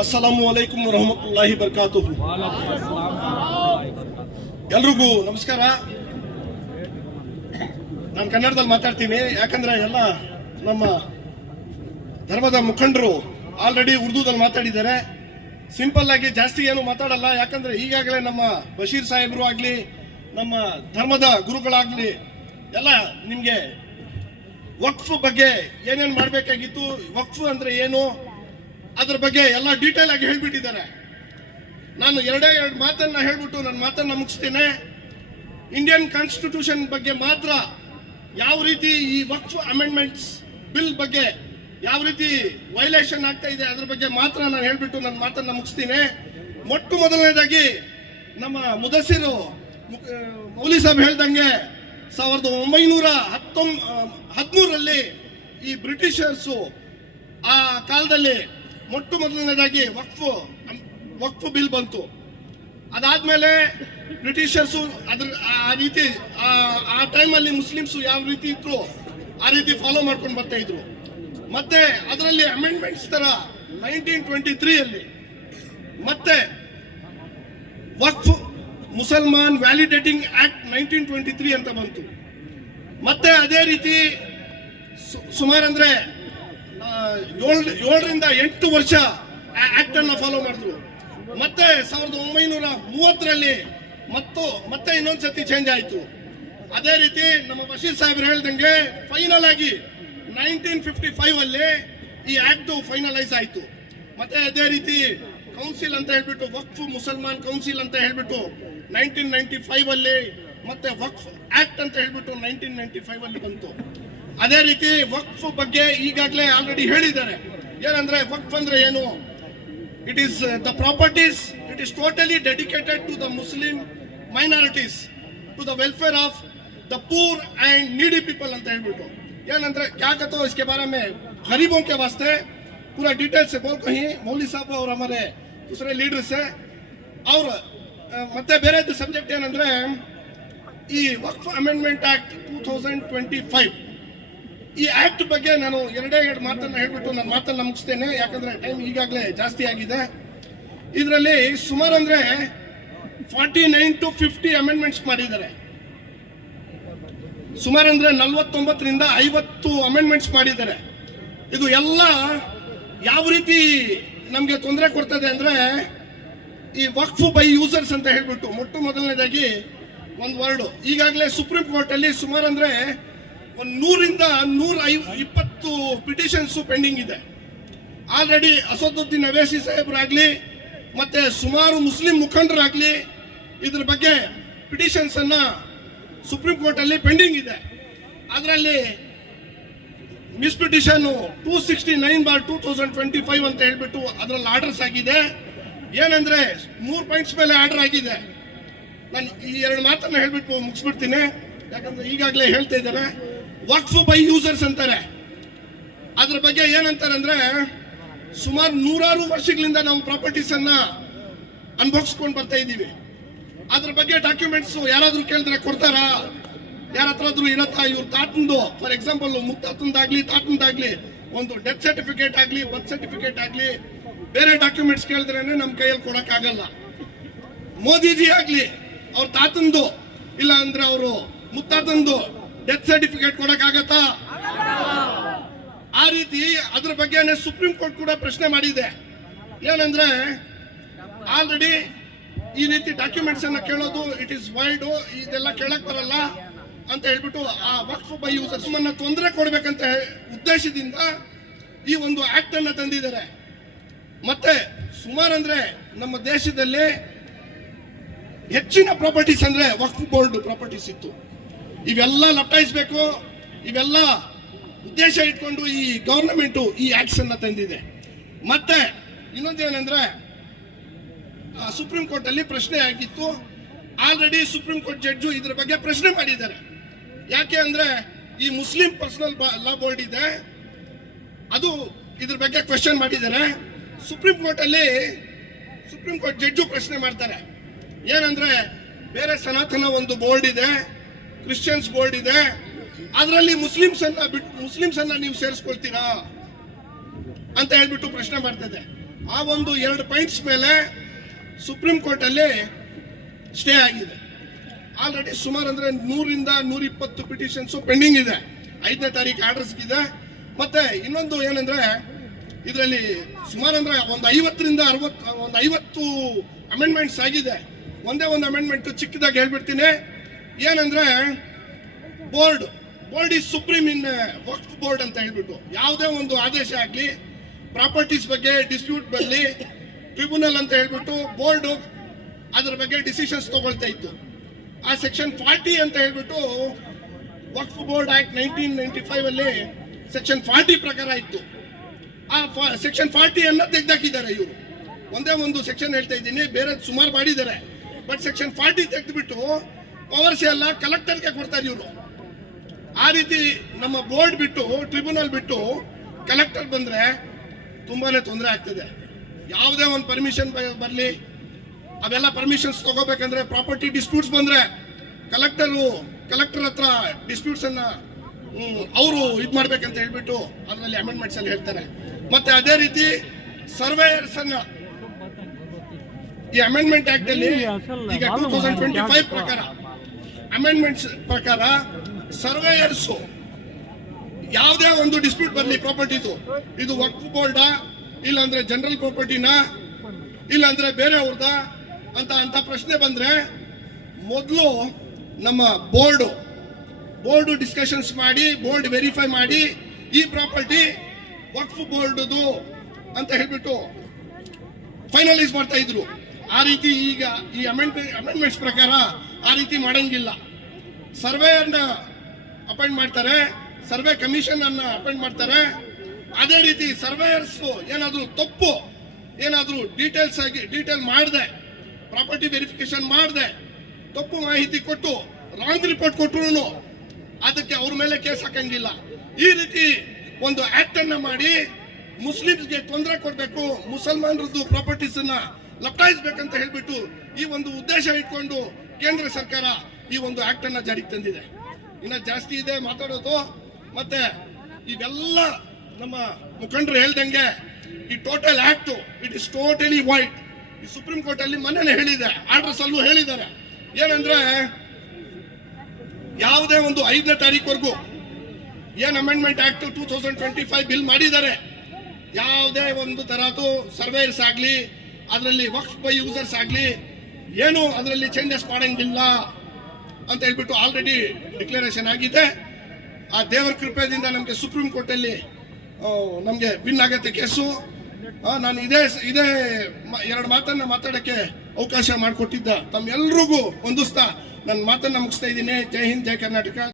ಅಸ್ಸಲಾಮು ಅಲೈಕುಂ ವರಹಮತುಲ್ಲಾಹಿ ಬರ್ಕಾತುಹು. ಎಲ್ರಿಗೂ ನಮಸ್ಕಾರ. ನಾನು ಕನ್ನಡದಲ್ಲಿ ಮಾತಾಡ್ತೀನಿ, ಯಾಕಂದ್ರೆ ಎಲ್ಲ ನಮ್ಮ ಧರ್ಮದ ಮುಖಂಡರು ಆಲ್ರೆಡಿ ಉರ್ದುದಲ್ಲಿ ಮಾತಾಡಿದ್ದಾರೆ. ಸಿಂಪಲ್ ಆಗಿ ಜಾಸ್ತಿ ಏನು ಮಾತಾಡಲ್ಲ, ಯಾಕಂದ್ರೆ ಈಗಾಗಲೇ ನಮ್ಮ ಬಶೀರ್ ಸಾಹೇಬರು ಆಗ್ಲಿ, ನಮ್ಮ ಧರ್ಮದ ಗುರುಗಳಾಗ್ಲಿ ಎಲ್ಲ ನಿಮ್ಗೆ ವಕ್ಫ್ ಬಗ್ಗೆ ಏನೇನು ಮಾಡಬೇಕಾಗಿತ್ತು, ವಕ್ಫ್ ಅಂದ್ರೆ ಏನು, ಅದ್ರ ಬಗ್ಗೆ ಎಲ್ಲ ಡೀಟೇಲ್ ಆಗಿ ಹೇಳ್ಬಿಟ್ಟಿದ್ದಾರೆ. ನಾನು ಎರಡು ಮಾತನ್ನ ಹೇಳ್ಬಿಟ್ಟು ನನ್ನ ಮಾತನ್ನ ಮುಗಿಸ್ತೇನೆ. ಇಂಡಿಯನ್ ಕಾನ್ಸ್ಟಿಟ್ಯೂಷನ್ ಬಗ್ಗೆ ಮಾತ್ರ ಯಾವ ರೀತಿ ಈ ವಕ್ಫ್ ಅಮೆಂಡ್ಮೆಂಟ್ಸ್ ಬಿಲ್ ಬಗ್ಗೆ ಯಾವ ರೀತಿ ವೈಲೇಷನ್ ಆಗ್ತಾ ಇದೆ ಅದ್ರ ಬಗ್ಗೆ ಮಾತ್ರ ನಾನು ಹೇಳ್ಬಿಟ್ಟು ನನ್ನ ಮಾತನ್ನ ಮುಗಿಸ್ತೀನಿ. ಮೊಟ್ಟ ಮೊದಲನೇದಾಗಿ ನಮ್ಮ ಮುದಸ್ಸಿರು ಮೌಲಿ ಸಾಹೇಬ್ ಹೇಳ್ದಂಗೆ 1913 ಈ ಬ್ರಿಟಿಷರ್ಸು ಆ ಕಾಲದಲ್ಲಿ ಮೊಟ್ಟ ಮೊದಲನೇದಾಗಿ ವಕ್ಫ್ ಬಿಲ್ ಬಂತು. ಅದಾದ್ಮೇಲೆ ಬ್ರಿಟಿಷರ್ಸು ಅದ್ರ ಆ ರೀತಿ ಆ ಟೈಮಲ್ಲಿ ಮುಸ್ಲಿಮ್ಸು ಯಾವ ರೀತಿ ಇದ್ರು ಆ ರೀತಿ ಫಾಲೋ ಮಾಡ್ಕೊಂಡು ಬರ್ತಾ ಇದ್ರು. ಮತ್ತೆ ಅದರಲ್ಲಿ ಅಮೆಂಡ್ಮೆಂಟ್ಸ್ ತರ 1923 ಮತ್ತೆ ವಕ್ಫ್ ಮುಸಲ್ಮಾನ್ ವ್ಯಾಲಿಡೇಟಿಂಗ್ ಆಕ್ಟ್ 1923 ಅಂತ ಬಂತು. ಮತ್ತೆ ಅದೇ ರೀತಿ ಸುಮಾರು ಅಂದ್ರೆ 7 ರಿಂದ 8 ವರ್ಷ ಆಕ್ಟ್ ಅನ್ನ ಫಾಲೋ ಮಾಡಿದ್ರು. ಮತ್ತೆ 1930 ಮತ್ತೆ ಇನ್ನೊಂದ್ಸತಿ ಚೇಂಜ್ ಆಯ್ತು. ಅದೇ ರೀತಿ ನಮ್ಮ ಬಶೀರ್ ಸಾಹೇಬ್ರು ಹೇಳ್ದಂಗೆ ಫೈನಲ್ ಆಗಿ 1955 ಈ ಆಕ್ಟ್ ಫೈನಲೈಸ್ ಆಯ್ತು. ಮತ್ತೆ ಅದೇ ರೀತಿ ಕೌನ್ಸಿಲ್ ಅಂತ ಹೇಳ್ಬಿಟ್ಟು ವಕ್ಫ್ ಮುಸಲ್ಮಾನ್ ಕೌನ್ಸಿಲ್ ಅಂತ ಹೇಳ್ಬಿಟ್ಟು 1995 ಮತ್ತೆ ವಕ್ಫ್ ಆಕ್ಟ್ ಅಂತ ಹೇಳ್ಬಿಟ್ಟು 1995 ಬಂತು. ಅದೇ ರೀತಿ ವಕ್ಫ್ ಬಗ್ಗೆ ಈಗಾಗಲೇ ಆಲ್ರೆಡಿ ಹೇಳಿದ್ದಾರೆ. ಏನಂದ್ರೆ ವಕ್ಫ್ ಅಂದ್ರೆ ಏನು, it is the properties, it is totally dedicated to the Muslim minorities, to the welfare of the poor and needy people ಅಂತ ಹೇಳ್ಬಿಟ್ಟು. ಏನಂದ್ರೆ क्या कहते हो इसके बारे में, गरीबों के वास्ते पूरा डिटेल से बोल कहीं मौली साहब और हमारे दूसरे लीडर्स है. और ಮತ್ತೆ ಬೇರೆದು ಸಬ್ಜೆಕ್ಟ್ ಏನಂದ್ರೆ ಈ ವಕ್ಫ್ ಅಮೆಂಡ್ಮೆಂಟ್ ಆಕ್ಟ್ 2025 ಈ ಆಕ್ಟ್ ಬಗ್ಗೆ ನಾನು ಎರಡು ಮಾತನ್ನ ಹೇಳ್ಬಿಟ್ಟು ನನ್ನ ಮಾತನ್ನ ಮುಗಿಸ್ತೇನೆ, ಯಾಕಂದ್ರೆ ಟೈಮ್ ಈಗಾಗಲೇ ಜಾಸ್ತಿ ಆಗಿದೆ. ಇದರಲ್ಲಿ ಸುಮಾರು ಅಂದ್ರೆ 49 to 50 ಅಮೆಂಡ್ಮೆಂಟ್ಸ್ ಮಾಡಿದ್ದಾರೆ. ಸುಮಾರು ಅಂದ್ರೆ 49 ರಿಂದ 50 ಅಮೆಂಡ್ಮೆಂಟ್ಸ್ ಮಾಡಿದ್ದಾರೆ. ಇದು ಎಲ್ಲ ಯಾವ ರೀತಿ ನಮ್ಗೆ ತೊಂದರೆ ಕೊಡ್ತದೆ ಅಂದ್ರೆ ಈ ವಕ್ಫ್ ಬೈ ಯೂಸರ್ಸ್ ಅಂತ ಹೇಳ್ಬಿಟ್ಟು ಮೊಟ್ಟ ಮೊದಲನೇದಾಗಿ ಒಂದು ವರ್ಡ್ ಈಗಾಗಲೇ ಸುಪ್ರೀಂ ಕೋರ್ಟ್ ಅಲ್ಲಿ ಸುಮಾರು ಅಂದ್ರೆ 100 ರಿಂದ 120 ಪಿಟಿಷನ್ಸ್ ಪೆಂಡಿಂಗ್ ಇದೆ. ಆಲ್ರೆಡಿ ಅಸದುದ್ದೀನ್ ಅವೈಸಿ ಸಾಹೇಬರಾಗ್ಲಿ ಮತ್ತೆ ಸುಮಾರು ಮುಸ್ಲಿಂ ಮುಖಂಡರಾಗ್ಲಿ ಇದ್ರ ಬಗ್ಗೆ ಪಿಟಿಷನ್ಸ್ ಅನ್ನ ಸುಪ್ರೀಂ ಕೋರ್ಟ್ ಅಲ್ಲಿ ಪೆಂಡಿಂಗ್ ಇದೆ. ಅದರಲ್ಲಿ ಮಿಸ್ ಪಿಟಿಷನ್ 269/2025 ಅಂತ ಹೇಳ್ಬಿಟ್ಟು ಅದರಲ್ಲಿ ಆರ್ಡರ್ಸ್ ಆಗಿದೆ. ಏನಂದ್ರೆ 3 ಪಾಯಿಂಟ್ಸ್ ಮೇಲೆ ಆರ್ಡರ್ ಆಗಿದೆ. ನಾನು ಈ 2 ಮಾತನ್ನ ಹೇಳ್ಬಿಟ್ಟು ಮುಗಿಸ್ಬಿಡ್ತೀನಿ, ಯಾಕಂದ್ರೆ ಈಗಾಗಲೇ ಹೇಳ್ತಾ ಇದ್ದಾರೆ. ವಕ್ಫ್ ಬೈ ಯೂಸರ್ಸ್ ಅಂತಾರೆ. ಅದ್ರ ಬಗ್ಗೆ ಏನಂತಾರೆ ಅಂದ್ರೆ ಸುಮಾರು 100 ವರ್ಷಗಳಿಂದ ನಾವು ಪ್ರಾಪರ್ಟೀಸ್ ಅನ್ನ ಅನುಭವಿಸ್ಕೊಂಡು ಬರ್ತಾ ಇದ್ದೀವಿ. ಅದ್ರ ಬಗ್ಗೆ ಡಾಕ್ಯುಮೆಂಟ್ಸ್ ಯಾರಾದ್ರೂ ಕೇಳಿದ್ರೆ ಕೊಡ್ತಾರಾ, ಯಾರ ಹತ್ರ ಇರತ್ತಾ? ಇವ್ರ ತಾತಂದು ಫಾರ್ ಎಕ್ಸಾಂಪಲ್ ತಾತಂದಾಗ್ಲಿ ಒಂದು ಡೆತ್ ಸರ್ಟಿಫಿಕೇಟ್ ಆಗ್ಲಿ, ಬರ್ತ್ ಸರ್ಟಿಫಿಕೇಟ್ ಆಗ್ಲಿ, ಬೇರೆ ಡಾಕ್ಯುಮೆಂಟ್ಸ್ ಕೇಳಿದ್ರೇನೆ ನಮ್ ಕೈಯಲ್ಲಿ ಕೊಡಕ್ ಆಗಲ್ಲ. ಮೋದಿಜಿ ಆಗ್ಲಿ ಅವ್ರ ತಾತಂದು ಇಲ್ಲ ಅಂದ್ರೆ ಅವರು ಮುತ್ತಾತಂದು ಡೆತ್ ಸರ್ಟಿಫಿಕೇಟ್ ಕೊಡಕ್ ಆಗತ್ತಾ? ಆ ರೀತಿ ಅದ್ರ ಬಗ್ಗೆ ಸುಪ್ರೀಂ ಕೋರ್ಟ್ ಕೂಡ ಪ್ರಶ್ನೆ ಮಾಡಿದೆ. ಏನಂದ್ರೆ ಆಲ್ರೆಡಿ ಈ ರೀತಿ ಡಾಕ್ಯುಮೆಂಟ್ಸ್ ಅನ್ನ ಕೇಳೋದು ಇಟ್ ಇಸ್ ವೈಡ್, ಇದೆಲ್ಲ ಕೇಳಕ್ ಬರಲ್ಲ ಅಂತ ಹೇಳ್ಬಿಟ್ಟು ಆ ವಕ್ಫ್ ಬೈ ಯೂಸರ್ಸ್ ಅನ್ನ ತೊಂದರೆ ಕೊಡ್ಬೇಕಂತ ಉದ್ದೇಶದಿಂದ ಈ ಒಂದು ಆಕ್ಟ್ ಅನ್ನ ತಂದಿದ್ದಾರೆ. ಮತ್ತೆ ಸುಮಾರು ಅಂದ್ರೆ ನಮ್ಮ ದೇಶದಲ್ಲಿ ಹೆಚ್ಚಿನ ಪ್ರಾಪರ್ಟೀಸ್ ಅಂದ್ರೆ ವಕ್ಫ್ ಬೋರ್ಡ್ ಪ್ರಾಪರ್ಟೀಸ್ ಇತ್ತು. ಇವೆಲ್ಲ ಲಪ್ಟಾಯಿಸಬೇಕು, ಇವೆಲ್ಲ ಉದ್ದೇಶ ಇಟ್ಕೊಂಡು ಈ ಗವರ್ನಮೆಂಟ್ ಈ ಆಕ್ಟ್ಸ್ ಅನ್ನ ತಂದಿದೆ. ಮತ್ತೆ ಇನ್ನೊಂದೇನಂದ್ರೆ ಸುಪ್ರೀಂ ಕೋರ್ಟ್ ಅಲ್ಲಿ ಪ್ರಶ್ನೆ ಆಗಿತ್ತು. ಆಲ್ರೆಡಿ ಸುಪ್ರೀಂ ಕೋರ್ಟ್ ಜಡ್ಜು ಇದ್ರ ಬಗ್ಗೆ ಪ್ರಶ್ನೆ ಮಾಡಿದ್ದಾರೆ. ಯಾಕೆ ಅಂದ್ರೆ ಈ ಮುಸ್ಲಿಂ ಪರ್ಸನಲ್ ಲಾ ಬೋರ್ಡ್ ಇದೆ, ಅದು ಇದ್ರ ಬಗ್ಗೆ ಕ್ವೆಶ್ಚನ್ ಮಾಡಿದ್ದಾರೆ. ಸುಪ್ರೀಂ ಕೋರ್ಟ್ ಜಡ್ಜು ಪ್ರಶ್ನೆ ಮಾಡ್ತಾರೆ. ಏನಂದ್ರೆ ಬೇರೆ ಸನಾತನ ಒಂದು ಬೋರ್ಡ್ ಇದೆ, ಕ್ರಿಶ್ಚಿಯನ್ಸ್ ಬೋರ್ಡ್ ಇದೆ, ಅದರಲ್ಲಿ ಮುಸ್ಲಿಮ್ಸ್ ಅನ್ನ ನೀವು ಸೇರಿಸ್ಕೊಳ್ತೀರಾ ಅಂತ ಹೇಳ್ಬಿಟ್ಟು ಪ್ರಶ್ನೆ ಮಾಡ್ತದೆ. ಆ ಒಂದು 2 ಪಾಯಿಂಟ್ಸ್ ಮೇಲೆ ಸುಪ್ರೀಂ ಕೋರ್ಟಲ್ಲಿ ಸ್ಟೇ ಆಗಿದೆ. ಆಲ್ರೆಡಿ ಸುಮಾರು ಅಂದ್ರೆ 100ರಿಂದ 120 ಪಿಟಿಷನ್ಸ್ ಪೆಂಡಿಂಗ್ ಇದೆ. 5ನೇ ತಾರೀಕು ಆರ್ಡರ್ಸ್ ಇದೆ. ಮತ್ತೆ ಇನ್ನೊಂದು ಏನಂದ್ರೆ ಇದರಲ್ಲಿ ಸುಮಾರು ಅಂದ್ರೆ ಒಂದು 50ರಿಂದ 50 ಅಮೆಂಡ್ಮೆಂಟ್ಸ್ ಆಗಿದೆ. ಒಂದೇ ಒಂದು ಅಮೆಂಡ್ಮೆಂಟ್ ಚಿಕ್ಕದಾಗಿ ಹೇಳ್ಬಿಡ್ತೀನಿ. ಏನಂದ್ರೆ board is supreme in Waqf board ಅಂತ ಹೇಳ್ಬಿಟ್ಟು ಯಾವುದೇ ಒಂದು ಆದೇಶ ಆಗಲಿ, ಪ್ರಾಪರ್ಟೀಸ್ ಬಗ್ಗೆ ಡಿಸ್ಪ್ಯೂಟ್ ಬರಲಿ, ಟ್ರಿಬ್ಯುನಲ್ ಅಂತ ಹೇಳ್ಬಿಟ್ಟು ಬೋರ್ಡ್ ಅದರ ಬಗ್ಗೆ ಡಿಸಿಷನ್ಸ್ ತಗೊಳ್ತಾ ಇತ್ತು. ಆ ಸೆಕ್ಷನ್ 40 ಅಂತ ಹೇಳ್ಬಿಟ್ಟು ವಕ್ಫ್ ಬೋರ್ಡ್ ಆಕ್ಟ್ 1995 ಅಲ್ಲಿ ಸೆಕ್ಷನ್ 40 ಪ್ರಕಾರ ಇತ್ತು. ಆ ಸೆಕ್ಷನ್ 40 ಅನ್ನ ತೆಗೆದಾಕಿದ್ದಾರೆ ಇವರು. ಒಂದೇ ಒಂದು ಸೆಕ್ಷನ್ ಹೇಳ್ತಾ ಇದ್ದೀನಿ, ಬೇರೆ ಸುಮಾರು ಮಾಡಿದ್ದಾರೆ. ಬಟ್ ಸೆಕ್ಷನ್ 40 ತೆಗೆದುಬಿಟ್ಟು ಪವರ್ಸ್ ಎಲ್ಲ ಕಲೆಕ್ಟರ್ಗೆ ಕೊಡ್ತಾರೆ ಇವರು. ಆ ರೀತಿ ನಮ್ಮ ಬೋರ್ಡ್ ಬಿಟ್ಟು, ಟ್ರಿಬ್ಯುನಲ್ ಬಿಟ್ಟು ಕಲೆಕ್ಟರ್ ಬಂದ್ರೆ ತುಂಬಾನೇ ತೊಂದರೆ ಆಗ್ತದೆ. ಯಾವುದೇ ಒಂದು ಪರ್ಮಿಷನ್ ಬರಲಿ, ಅವೆಲ್ಲ ಪರ್ಮಿಷನ್ಸ್ ತಗೋಬೇಕಂದ್ರೆ ಪ್ರಾಪರ್ಟಿ ಡಿಸ್ಪ್ಯೂಟ್ಸ್ ಬಂದ್ರೆ ಕಲೆಕ್ಟರ್ ಹತ್ರ ಡಿಸ್ಪ್ಯೂಟ್ಸ್ ಅನ್ನ ಅವರು ಇದು ಮಾಡ್ಬೇಕಂತ ಹೇಳ್ಬಿಟ್ಟು ಅದರಲ್ಲಿ ಅಮೆಂಡ್ಮೆಂಟ್ಸ್ ಅಲ್ಲಿ ಹೇಳ್ತಾರೆ. ಮತ್ತೆ ಅದೇ ರೀತಿ ಸರ್ವೇಯರ್ಸ್ ಅನ್ನ ಈ ಅಮೆಂಡ್ಮೆಂಟ್ ಆಕ್ಟ್ ಅಲ್ಲಿ ಈಗ 2025 ಪ್ರಕಾರ ಅಮೆಂಡ್ಮೆಂಟ್ಸ್ ಪ್ರಕಾರ ಸರ್ವೇಯರ್ಸ್ ಯಾವುದೇ ಒಂದು ಡಿಸ್ಪ್ಯೂಟ್ ಬರಲಿ ಪ್ರಾಪರ್ಟಿದು, ಇದು ವಕ್ಫ್ ಬೋರ್ಡಾ ಇಲ್ಲಾಂದ್ರೆ ಜನರಲ್ ಪ್ರಾಪರ್ಟಿನಾ ಇಲ್ಲಾಂದ್ರೆ ಬೇರೆ ಅವ್ರದ ಅಂತ ಪ್ರಶ್ನೆ ಬಂದ್ರೆ ಮೊದಲು ನಮ್ಮ ಬೋರ್ಡ್ ಡಿಸ್ಕಷನ್ಸ್ ಮಾಡಿ, ಬೋರ್ಡ್ ವೆರಿಫೈ ಮಾಡಿ ಈ ಪ್ರಾಪರ್ಟಿ ವಕ್ಫ್ ಬೋರ್ಡ್ದು ಅಂತ ಹೇಳ್ಬಿಟ್ಟು ಫೈನಲೈಸ್ ಮಾಡ್ತಾ ಇದ್ರು. ಆ ರೀತಿ ಈಗ ಈ ಅಮೆಂಡ್ಮೆಂಟ್ಸ್ ಪ್ರಕಾರ ಆ ರೀತಿ ಮಾಡಂಗಿಲ್ಲ. ಸರ್ವೇಯರ್ನ ಅಪಾಯಿಂಟ್ ಮಾಡ್ತಾರೆ, ಸರ್ವೆ ಕಮಿಷನ್ ಅನ್ನ ಅಪಾಯಿಂಟ್ ಮಾಡ್ತಾರೆ. ಅದೇ ರೀತಿ ಸರ್ವೇಯರ್ಸ್ ಏನಾದ್ರು ತಪ್ಪು, ಏನಾದ್ರು ಡೀಟೇಲ್ ಮಾಡದೆ, ಪ್ರಾಪರ್ಟಿ ವೆರಿಫಿಕೇಶನ್ ಮಾಡದೆ, ತಪ್ಪು ಮಾಹಿತಿ ಕೊಟ್ಟು ರಾಂಗ್ ರಿಪೋರ್ಟ್ ಕೊಟ್ಟರು ಅದಕ್ಕೆ ಅವ್ರ ಮೇಲೆ ಕೇಸ್ ಹಾಕಂಗಿಲ್ಲ. ಈ ರೀತಿ ಒಂದು ಆಕ್ಟ್ ಅನ್ನ ಮಾಡಿ ಮುಸ್ಲಿಮ್ಸ್ಗೆ ತೊಂದರೆ ಕೊಡಬೇಕು, ಮುಸಲ್ಮಾನರದ್ದು ಪ್ರಾಪರ್ಟೀಸ್ ಅನ್ನ ಲಪ್ಟಾಯಿಸಬೇಕಂತ ಹೇಳ್ಬಿಟ್ಟು ಈ ಒಂದು ಉದ್ದೇಶ ಇಟ್ಕೊಂಡು ಕೇಂದ್ರ ಸರ್ಕಾರ ಈ ಒಂದು ಆಕ್ಟ್ ಅನ್ನ ಜಾರಿಗೆ ತಂದಿದೆ. ಇನ್ನ ಜಾಸ್ತಿ ಇದೆ ಮಾತಾಡೋದು. ಮತ್ತೆ ಇವೆಲ್ಲ ನಮ್ಮ ಮುಖಂಡರು ಹೇಳ್ದಂಗೆ ಈ total act it is totally white. ಈ ಸುಪ್ರೀಂ ಕೋರ್ಟ್ ಅಲ್ಲಿ ಮೊನ್ನೆ ಹೇಳಿದೆ, ಆರ್ಡರ್ಸ್ ಅಲ್ಲೂ ಹೇಳಿದ್ದಾರೆ. ಏನಂದ್ರೆ ಯಾವುದೇ ಒಂದು 5ನೇ ತಾರೀಕುವರೆಗೂ ಏನ್ ಅಮೆಂಡ್ಮೆಂಟ್ ಆಕ್ಟ್ 2025 ಬಿಲ್ ಮಾಡಿದ್ದಾರೆ, ಯಾವುದೇ ಒಂದು ತರದ್ದು ಸರ್ವೇಯರ್ಸ್ ಆಗ್ಲಿ, ಅದರಲ್ಲಿ ವಕ್ಫ್ ಬೈ ಯೂಸರ್ಸ್ ಆಗ್ಲಿ, ಏನು ಅದರಲ್ಲಿ ಚೇಂಜಸ್ ಮಾಡಂಗಿಲ್ಲ ಅಂತ ಹೇಳ್ಬಿಟ್ಟು ಆಲ್ರೆಡಿ ಡಿಕ್ಲರೇಷನ್ ಆಗಿದೆ. ಆ ದೇವರ ಕೃಪೆಯಿಂದ ನಮಗೆ ಸುಪ್ರೀಂ ಕೋರ್ಟ್ ಅಲ್ಲಿ ನಮಗೆ ವಿನ್ ಆಗತ್ತೆ ಕೇಸು. ನಾನು ಇದೇ 2 ಮಾತನ್ನ ಮಾತಾಡಕ್ಕೆ ಅವಕಾಶ ಮಾಡಿಕೊಟ್ಟಿದ್ದ ತಮ್ಮೆಲ್ರಿಗೂ ಹೊಂದಿಸ್ತಾ ನನ್ನ ಮಾತನ್ನ ಮುಗಿಸ್ತಾ ಇದ್ದೀನಿ. ಜೈ ಹಿಂದ್, ಜೈ ಕರ್ನಾಟಕ.